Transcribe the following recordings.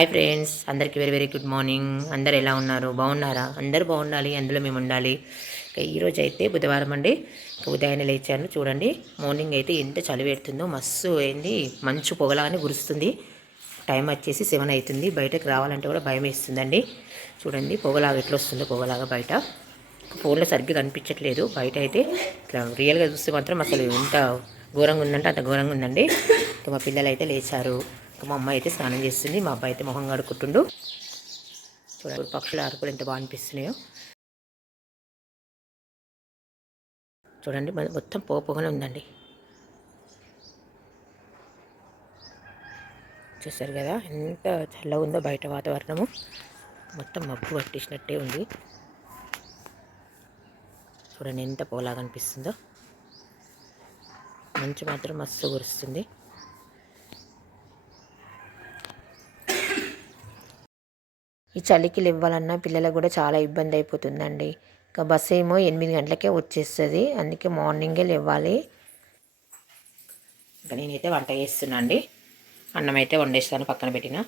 Hi friends, అందరికీ very very good morning. అందరు ఎలా ఉన్నారు? బాగున్నారా? అందరూ బాగుండాలి, అందులో మేము ఉండాలి. ఈరోజు అయితే బుధవారం అండి. ఉదయాన్నే లేచాను. చూడండి, మార్నింగ్ అయితే ఎంత చలి పెడుతుందో, మస్తు అయింది. మంచు పొగలాగానే కురుస్తుంది. టైం వచ్చేసి 7 అవుతుంది. బయటకు రావాలంటే కూడా భయం వేస్తుందండి. చూడండి పొగలాగా ఎట్లా వస్తుందో, పొగలాగా బయట. ఫోన్లో సరిగ్గా కనిపించట్లేదు. బయట అయితే ఇట్లా రియల్గా చూస్తే మాత్రం అసలు ఎంత ఘోరంగా ఉందంటే అంత ఘోరంగా ఉందండి. మా పిల్లలు అయితే లేచారు. మా అమ్మాయి అయితే స్నానం చేస్తుంది. మా అబ్బాయి అయితే మొహం కడుక్కుంటుండు. చూడండి పక్షుల అరుపులు ఎంత బాగా అనిపిస్తున్నాయో. చూడండి మొత్తం పొగనే ఉందండి. చూస్తారు కదా ఎంత చల్లగా ఉందో బయట వాతావరణము. మొత్తం మబ్బు పట్టేసినట్టే ఉంది. చూడండి ఎంత పొగలాగా అనిపిస్తుందో. మంచు మాత్రం మస్తు కురుస్తుంది. ఈ చలికి లేవ్వాలన్నా పిల్లలకు కూడా చాలా ఇబ్బంది అయిపోతుందండి. ఇంకా బస్సు ఏమో 8 గంటలకే వచ్చేస్తుంది. అందుకే మార్నింగే లేవ్వాలి. ఇంకా నేనైతే వంట చేస్తున్నా అండి. అన్నం అయితే వండేస్తాను, పక్కన పెట్టిన.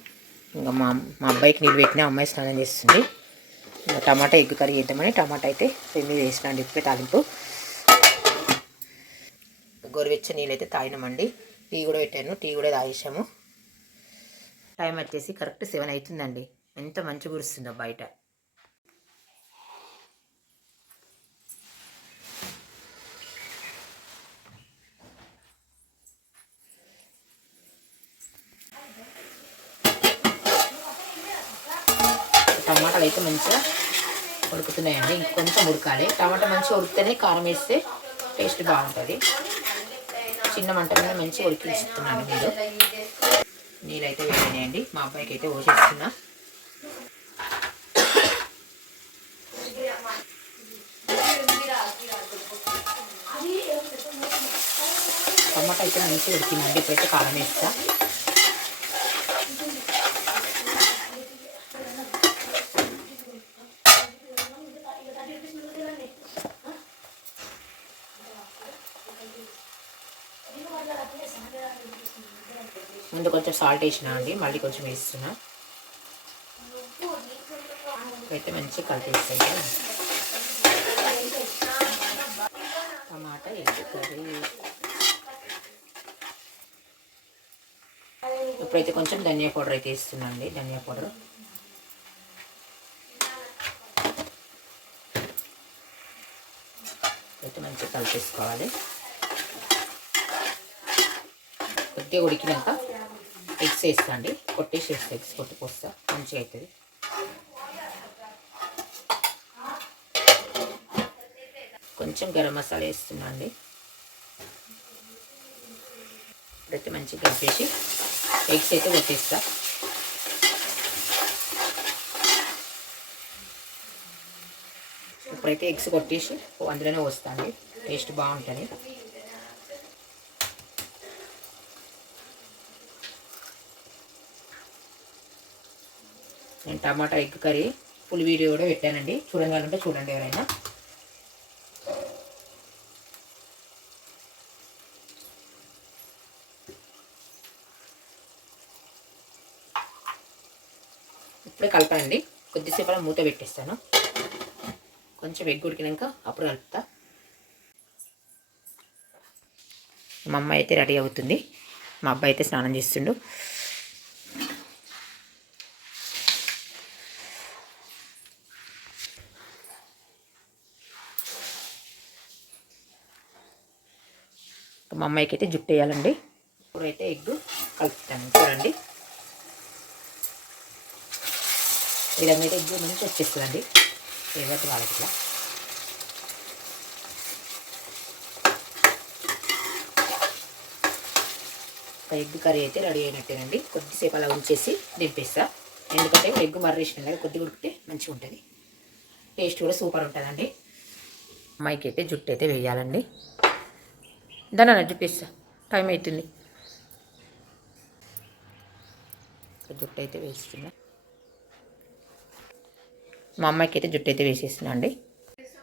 ఇంకా మా అబ్బాయికి నీళ్ళు పెట్టిన, అమ్మాయి స్నానం చేస్తుంది. ఇంకా టమాటా ఎగ్ కర్రీ చేద్దామని టమాటా అయితే పొయ్యి వేసిన అండి. ఇప్పుడే తాలింపు. గోరువెచ్చ నీళ్ళు అయితే తాగినామండి. టీ కూడా పెట్టాను, టీ కూడా తాగేసాము. టైం వచ్చేసి కరెక్ట్ 7 అవుతుందండి. ఎంత మంచి కురుస్తుందో బయట. టమాటాలు అయితే మంచిగా ఉడుకుతున్నాయండి. ఇంకొంచెం ఉడకాలి. టమాటా మంచిగా ఉడికితేనే కారం వేస్తే టేస్ట్ బాగుంటుంది. చిన్న మంట మీద మంచిగా ఉడికిస్తున్నాను. నీళ్ళైతే వేడినాయండి. మా అబ్బాయికి అయితే పోసేస్తున్నా. టమాటా అయితే మంచిగా ఉడికిందండి. ఇప్పుడైతే కారం వేస్తా. ముందు కొంచెం సాల్ట్ వేసినా అండి, మళ్ళీ కొంచెం వేస్తున్నా. అయితే మంచిగా కలిపేస్తాయి. Tomato egg curry. ఇప్పుడైతే కొంచెం ధనియా పౌడర్ అయితే వేస్తున్నా అండి. ధనియా పౌడర్ అయితే మంచిగా కలిపేసుకోవాలి. కొద్దిగా ఉడికినాక ఎగ్స్ వేస్తా అండి. కొట్టేసి వేస్తా, ఎగ్స్ కొట్టి పోస్తా, మంచిగా అవుతుంది. కొంచెం గరం మసాలా వేస్తున్నా అండి. ఇప్పుడైతే మంచిగా కలిపేసి ఎగ్స్ అయితే కొట్టేస్తా. ఇప్పుడైతే ఎగ్స్ కొట్టేసి అందులోనే పోస్తా అండి. టేస్ట్ బాగుంటుంది. నేను tomato egg curry full video కూడా పెట్టానండి. చూడాలంటే చూడండి ఎవరైనా. ఇప్పుడే కలపానండి. కొద్దిసేపు అలా మూత పెట్టేస్తాను. కొంచెం ఎగ్ ఉడికినాక అప్పుడు కలుపుతా. మా అమ్మాయి అయితే రెడీ అవుతుంది. మా అబ్బాయి అయితే స్నానం చేస్తుండు. మా అమ్మాయికి అయితే జుట్టు వేయాలండి. ఇప్పుడైతే ఎగ్ కలుపుతాను. చూడండి ఇలా మీద ఎగ్ మంచి వచ్చేస్తుందండి. ఫ్లేవర్స్ వాళ్ళకి ఇట్లా. ఎగ్ కర్రీ అయితే రెడీ అయినట్టేనండి. కొద్దిసేపు అలా ఉంచేసి దింపేస్తా. ఎందుకంటే ఎగ్ మర్రేసిన లాగా కొద్దిగా ఉడికితే మంచిగా ఉంటుంది. టేస్ట్ కూడా సూపర్ ఉంటుందండి. అమ్మాయికి అయితే జుట్టు అయితే వేయాలండి. దాన్ని జుట్టు వేస్తా, టైం అవుతుంది. జుట్టు అయితే వేస్తున్నా. మా అమ్మాయికి అయితే జుట్టు అయితే వేసేస్తున్నా అండి.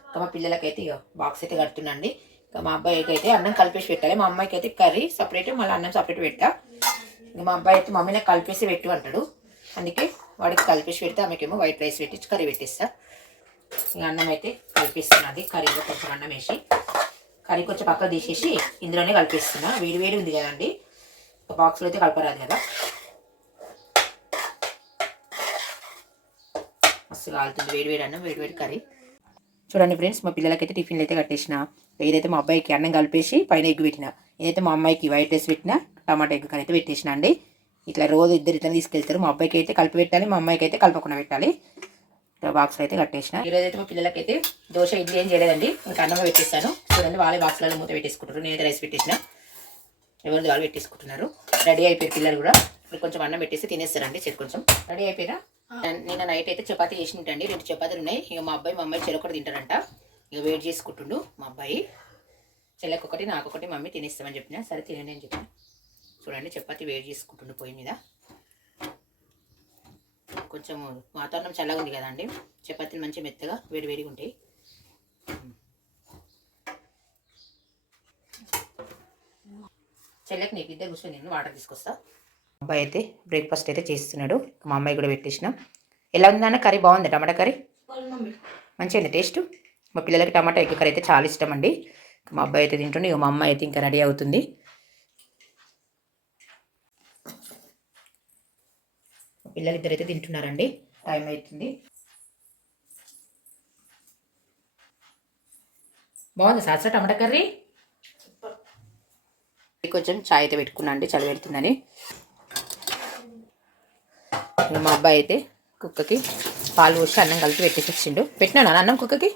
ఇంకా మా పిల్లలకైతే ఇక బాక్స్ అయితే కడుతున్నా అండి. ఇంకా మా అబ్బాయికి అయితే అన్నం కలిపేసి పెట్టాలి. మా అమ్మాయికి అయితే కర్రీ సపరేట్, మళ్ళీ అన్నం సపరేట్ పెట్టా. ఇంకా మా అబ్బాయి అయితే మమ్మీనే కలిపేసి పెట్టు అంటాడు. అందుకే వాడికి కలిపేసి పెడితే ఆమెకేమో వైట్ రైస్ పెట్టి కర్రీ పెట్టిస్తా. ఇక అన్నం అయితే కలిపిస్తున్నది. కర్రీలో కొంచెం అన్నం వేసి కర్రీ కొంచెం పక్కన తీసేసి ఇందులోనే కలిపిస్తున్నా. వేడి వేడి ఉంది కదండి, బాక్స్లో అయితే కలపరాదు కదా, మస్తు కాలుతుంది. వేడి వేడి అన్నం, వేడి వేడి కర్రీ. చూడండి ఫ్రెండ్స్, మా పిల్లలకైతే టిఫిన్లు అయితే కట్టేసిన. ఏదైతే మా అబ్బాయికి అన్నం కలిపేసి పైన ఎగ్ పెట్టిన, ఏదైతే మా అమ్మాయికి వైట్ రైస్ పెట్టిన, టమాటా ఎగ్ కర్రీ అయితే పెట్టేసిన అండి. ఇట్లా రోజు ఇద్దరు తీసుకెళ్తారు. మా అబ్బాయికి అయితే కలిపి పెట్టాలి, మా అమ్మాయికి అయితే కలపకుండా పెట్టాలి. బాక్స్లో అయితే కట్టేసిన. ఈరోజు అయితే మా పిల్లలకైతే దోశ ఇడ్లీ ఏం చేయలేదండి, ఇంకా అన్నం పెట్టేస్తాను. చూడండి వాళ్ళే బాక్స్లలో మూత పెట్టేసుకుంటారు, నేనైతే రైస్ పెట్టేసిన. ఎవరిది వాళ్ళు పెట్టేసుకుంటున్నారు. రెడీ అయిపోయారు పిల్లలు కూడా. ఇప్పుడు కొంచెం అన్నం పెట్టేసి తినేస్తారండి. చెట్టు కొంచెం రెడీ అయిపోయినా. నిన్న నైట్ అయితే చపాతీ చేసినట్టండి, 2 చపాతీలు ఉన్నాయి. ఇక మా అబ్బాయి మా అమ్మాయి చెరొకటి తింటారంట. ఇక వెయిట్ చేసుకుంటుండు మా అబ్బాయి. చెల్లెకొకటి నాకొకటి మమ్మీ తినేస్తామని చెప్పిన. సరే తినండి అని చెప్పిన. చూడండి చపాతీ వేడి చేసుకుంటుండు పొయ్యి మీద. కొంచెం వాతావరణం చల్లగా ఉంది కదండి, చపాతీలు మంచి మెత్తగా వేడివేడిగా ఉంటాయి. చెల్లెకి నీకు ఇద్దరు కూర్చొని నేను వాటర్ తీసుకొస్తా. అబ్బాయి అయితే బ్రేక్ఫాస్ట్ అయితే చేస్తున్నాడు. మా అమ్మాయి కూడా పెట్టేసిన. ఎలా ఉందన్న కర్రీ? బాగుంది టమాటా కర్రీ, మంచిగా ఉంది టేస్ట్. మా పిల్లలకి టమాటా ఎగ్ కర్రీ అయితే చాలా ఇష్టం అండి. మా అబ్బాయి అయితే తింటుండే. ఇక మా అమ్మాయి అయితే ఇంకా రెడీ అవుతుంది. పిల్లలు ఇద్దరైతే తింటున్నారండి, టైం అవుతుంది. బాగుంది సార్ టమాటా కర్రీ. కొంచెం చాయ్ అయితే పెట్టుకున్నా అండి, చలి పెడుతుందని. మా అబ్బాయి అయితే కుక్కకి పాలు పోసి అన్నం కలిపి పెట్టేసి వచ్చిండు. పెట్టినాను అన్నం కుక్కకి.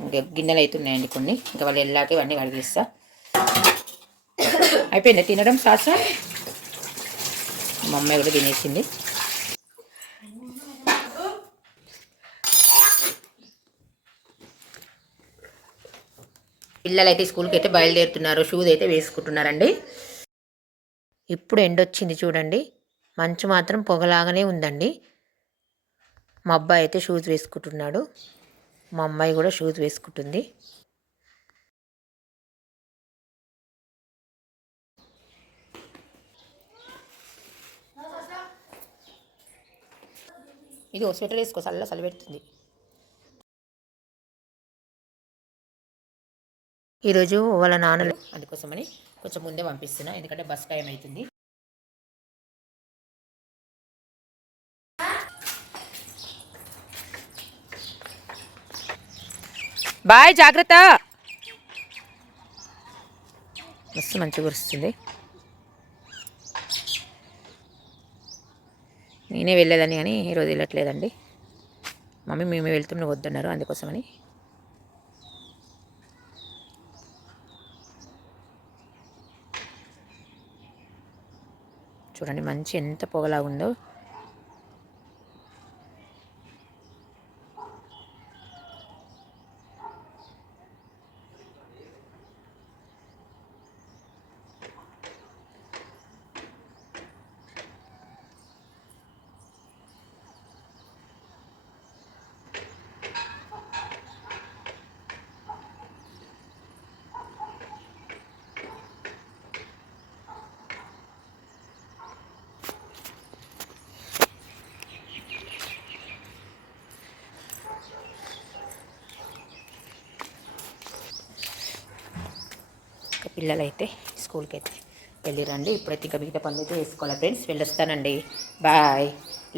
ఇంకా గిన్నెలు అవుతున్నాయండి కొన్ని, ఇంకా వాళ్ళు వెళ్ళాక ఇవన్నీ కడిగేస్తా. అయిపోయింది తినడం సార్. మా అమ్మాయి కూడా తినేసింది. పిల్లలు అయితే స్కూల్కి అయితే బయలుదేరుతున్నారు. షూస్ అయితే వేసుకుంటున్నారండి. ఇప్పుడు ఎండొచ్చింది చూడండి, మంచు మాత్రం పొగలాగానే ఉందండి. మా అబ్బాయి అయితే షూస్ వేసుకుంటున్నాడు, మా అమ్మాయి కూడా షూస్ వేసుకుంటుంది. ఇది ఓ స్వెటర్ వేసుకో, చలి పెడుతుంది. ఈరోజు వాళ్ళ నాన్నలు అందుకోసమని కొంచెం ముందే పంపిస్తున్నా, ఎందుకంటే బస్ టైం అవుతుంది. బాయ్, జాగ్రత్త. మస్తు మంచిగా కురుస్తుంది. నేనే వెళ్ళేదని కానీ ఈరోజు వెళ్ళట్లేదండి. మమ్మీ మేమే వెళ్తున్నాం వద్దన్నారు, అందుకోసమని. చూడండి మంచి ఎంత పొగలాగా ఉందో. పిల్లలు అయితే స్కూల్కి అయితే వెళ్ళిరండి. ఇప్పుడైతే ఇంకా మిగతా పనులు అయితే వేసుకోవాలి ఫ్రెండ్స్. వెళ్ళొస్తానండి. బాయ్.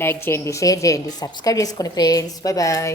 లైక్ చేయండి, షేర్ చేయండి, సబ్స్క్రైబ్ చేసుకోండి ఫ్రెండ్స్. Bye bye.